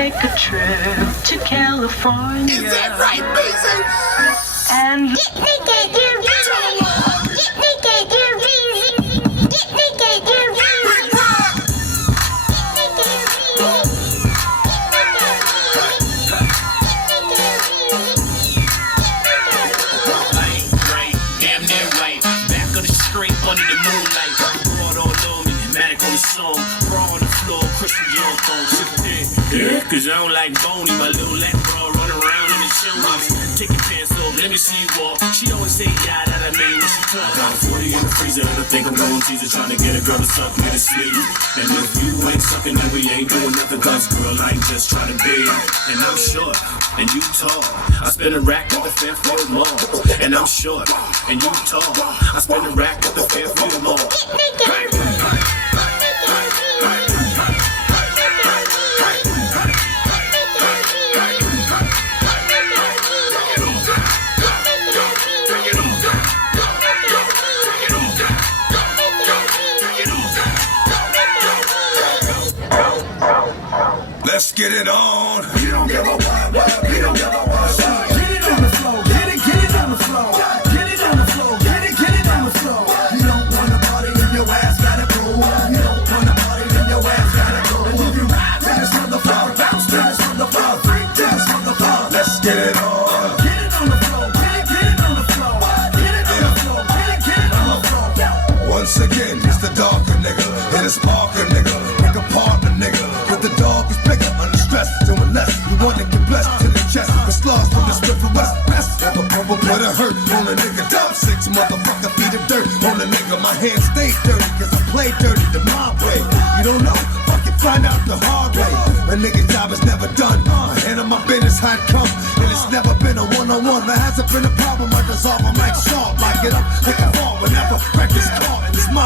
take a trip to California. Is that right, Mason? And Get naked, you're busy. Get naked, you're busy. Get naked, you're busy. Get naked, you're busy. Right, damn near right. Back of the street under the moonlight. Broad all on me, manic on the song. Raw on the floor, crystal young phone. Yeah, cause I don't like bony. My little Latin bra run around in the shoes. Take your pants off, let me see you walk. She always say, yeah, that I mean, when she talk. I got 40 in the freezer, and I think I'm going teaser. Trying to get a girl to suck me to sleep. And if you ain't sucking, then we ain't doing nothing. Cause girl, I ain't just trying to be. And I'm short, and you tall. I spin a rack at the Fairfield Mall. And I'm short, and you tall. I spin a rack at the Fairfield Mall. Let's get it on. We don't give a what, we don't give a what. Get it on the floor, get it on the floor. Get it on the floor, get it on the floor. You don't wanna party and your ass gotta go. You don't wanna party and your ass gotta go. And if you dance on the floor, bounce, dance on the floor, freak dance on the floor. Let's get it on. Get it on the floor, get it on the floor. Get it on the floor, get it on the floor. Once again, it's the darker nigga. It is Parker nigga. Pick a partner nigga. But the dog is bigger. Under stress, doing less. You wanna get blessed to the chest. The slugs from the strip from west. Best ever bubble put a hurt on a nigga. Top 6 motherfucker feet of dirt on a nigga. My hands stay dirty cause I play dirty the my way. You don't know? Fuck it, find out the hard way. A nigga job is never done. My hand on my business, how it come. And it's never been a one-on-one. There hasn't been a problem. I dissolve them like salt. Like it up, like a fall. Whenever records caught. And it's my